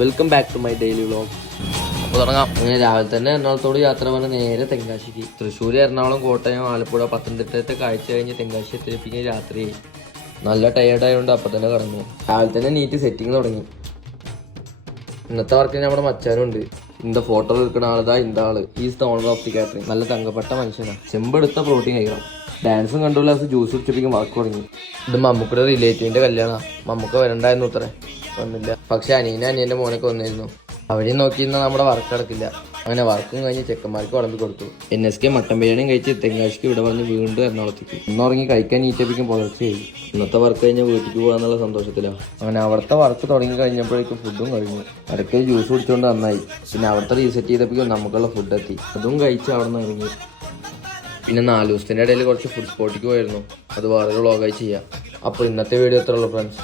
Welcome back to my daily vlog. അപ്പോൾ തുടങ്ങാം. അങ്ങനെ രാവിലെ തന്നെ എറണാകുളത്തോട് യാത്ര പറഞ്ഞ് നേരെ തെങ്കാശിക്ക്. തൃശ്ശൂർ, എറണാകുളം, കോട്ടയം, ആലപ്പുഴ, പത്തനംതിട്ടത്തെ കാഴ്ച കഴിഞ്ഞ് തെങ്കാശി എത്തിപ്പിക്കാൻ രാത്രിയായി. നല്ല ടയേർഡായതുകൊണ്ട് അപ്പം തന്നെ കടന്നു. രാവിലെ തന്നെ നീറ്റ് സെറ്റിങ് തുടങ്ങി. ഇന്നത്തെ വർക്കിന് നമ്മുടെ മച്ചാനുണ്ട്. ഇന്ന ഫോട്ടോ എടുക്കുന്ന ആളതാ ആള് is the owner of the catering. നല്ല തങ്കപ്പെട്ട മനുഷ്യനാണ്. ചെമ്പെടുത്ത പ്രോട്ടീൻ കഴിക്കണം. ഡാൻസും കണ്ടുള്ള ജ്യൂസ് കുടിച്ചപ്പിക്കും വർക്ക് തുടങ്ങി. ഇത് മമ്മൂക്കയുടെ റിലേറ്റീവിന്റെ കല്യാണമാണ്. മമ്മൂക്ക വരണ്ടായിരുന്നു അത്രേ, വന്നില്ല. പക്ഷെ അനിയന്റെ മോനൊക്കെ വന്നിരുന്നു. അവിടെ നോക്കിയിരുന്ന നമ്മുടെ വർക്ക് നടക്കില്ല. അങ്ങനെ വർക്കും കഴിഞ്ഞ് ചെക്കന്മാർക്ക് വിളമ്പി കൊടുത്തു. NSK മട്ടൻ ബിരിയാണിയും കഴിച്ച് തെങ്കാശിക്ക് ഇവിടെ പറഞ്ഞ് വീണ്ടും എറണാകുളത്തേക്ക്. ഒന്നുറങ്ങി കഴിക്കാൻ നീറ്റപ്പിക്കും പുലർച്ചയായി. ഇന്നത്തെ വർക്ക് കഴിഞ്ഞാൽ വീട്ടിലേക്ക് പോകാന്നുള്ള സന്തോഷത്തിലാണ്. അങ്ങനെ അവിടുത്തെ വർക്ക് തുടങ്ങി കഴിഞ്ഞപ്പോഴേക്കും ഫുഡും കഴിഞ്ഞു. ഇടയ്ക്ക് ജ്യൂസ് കുടിച്ചുകൊണ്ട് നന്നായി. പിന്നെ അവിടുത്തെ റീസെറ്റ് ചെയ്തപ്പോഴേക്കും നമുക്കുള്ള ഫുഡ് എത്തി. അതും കഴിച്ച് അവിടെ നിന്ന് ഇറങ്ങി. പിന്നെ 4 ദിവസത്തിൻ്റെ ഇടയിൽ കുറച്ച് ഫുഡ് സ്പോട്ടിക്ക് പോയിരുന്നു. അത് വേറൊരു വ്ളോഗായി ചെയ്യാം. അപ്പോൾ ഇന്നത്തെ വീഡിയോ എത്ര ഉള്ളൂ ഫ്രണ്ട്സ്.